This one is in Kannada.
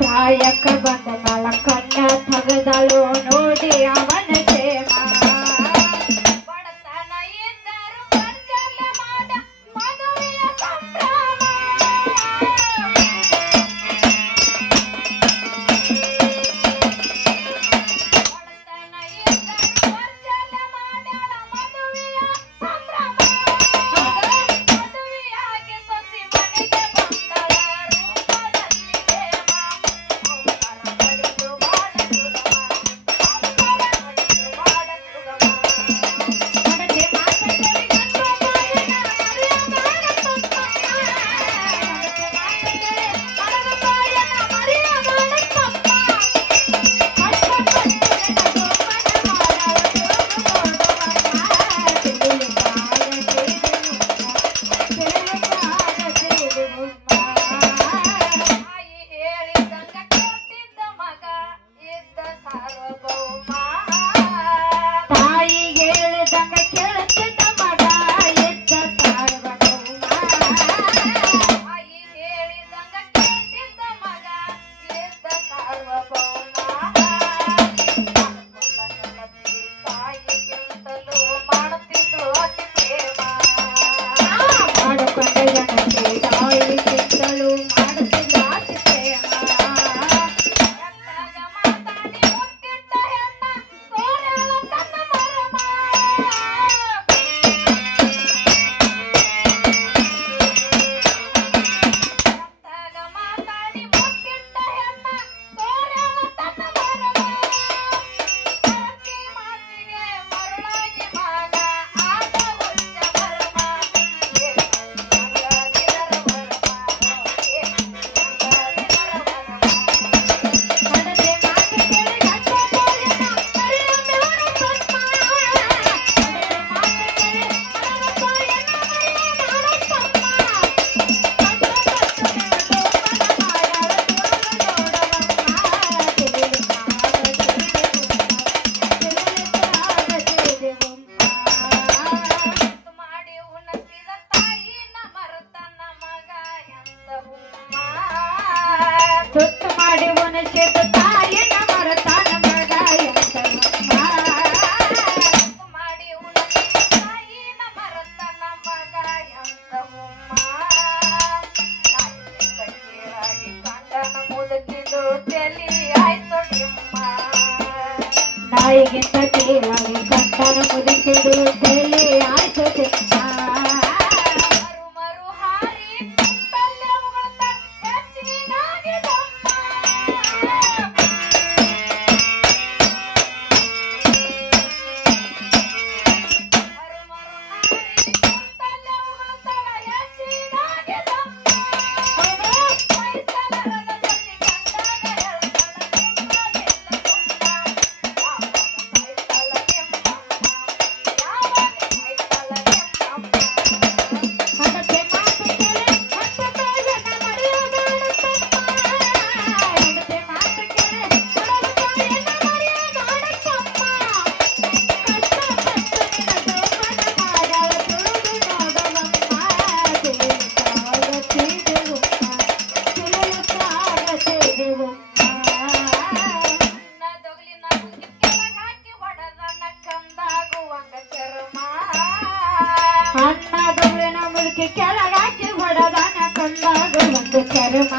ಕಾಯಕ ಬಂದನಳ ಕಣ್ಣ ತಗದಳು ನೋಡಿ ಅವನ ಕ್ಷೇಮ ಬಡತನ ಇದ್ದರು ಗಂಜಲ ಮಾಡ ಮದುವೆಯ ಸಂಭ್ರಮ ಬಡತನ ಇದ್ದರು ಗಂಜಲ ಮಾಡಳ ಮದುವೆಯ ಸಂಭ್ರಮ ಮದುವೆಯಾಗಿ ಸೊಸಿ ಮನೆಗೆ ಬಂದಳ ರೂಪದಲ್ಲಿ ಮನಸ್ಸಿದ ತಾಯಿನ ಮರತಾನ ಮಗ ಎಂತ ಮಾಡಿ ಉಣತಿ ತಾಯಿನ ಮರತನ ಮಗ ಎಂತ ಹುಮ್ಮ ನಾಯಿ ಕೈಯಾಗಿ ಕಂಡನ ಮುದುಕಿದು ತಲಿ ಆಯ್ತು ಡಿಮ್ಮ ನಾಯಿಗಿಂತ ಕೀಳಾಗಿ ಕಂಡನ ಮುದುಕಿದು ತಲೆ ಆಯ್ತು ತಿಮ್ಮ ಮರು ಮರು ಹಾರಿ ಕುಂತಲ್ಲೇ ಉಗುಳ್ತಾರ ಹೆಚ್ಚಿನಾಗಿ ದಮ್ಮ ಮರು ಮರು ಹಾರಿ ಕುಂತಲ್ಲೇ ಉಗುಳ್ತಾರ ಹೆಚ್ಚಿನಾಗಿ ದಮ್ಮ ಮೈಸಲರದ ಸಸಿ ಕಂಡಾಗ ಹೇಳ್ತಾಳ ನಿಮ್ಮಲ್ಲ ಸುಮ್ಮ ಯಾವಾಗ ಸಾಯ್ತಾಳ ನಿಮ್ಮಮ್ಮ ಹಠತೆ ಮಾತು ಕೇಳಿ ಹಠತೆ ಜನ ಮರೆಯಬೇಡ ತಮ್ಮ ಹಠತೆ ಮಾತು ಕೇಳಿ ಹಠತೆ ಜನ ಮರೆಯಬೇಡ ತಮ್ಮ ಕಷ್ಟಪಟ್ಟು ನಿನ್ನ ಜೋಪಾನ ಮಾಡಾಳ ತುಳುದು ನೋಡವಮ್ಮ ತಿಳಿಯುತ್ತಾಗತ್ತಿದೆವಮ್ಮ ನನ್ನ ತೊಗಲಿನ ಮುಗಿ ಕೆಳಗ್ ಹಾಕಿ ಹೊಡೆದನ ಕಂದಾಗುವಂಗ ಚರ್ಮ ಅನ್ನ ಗೌಳಿನ ಮುಲ್ಕಿ ಕೆಳಗಾಕಿ ಹೊಡೆದಾನ ಕಂಡಾಗ ಒಂದು ಚರ್ಮ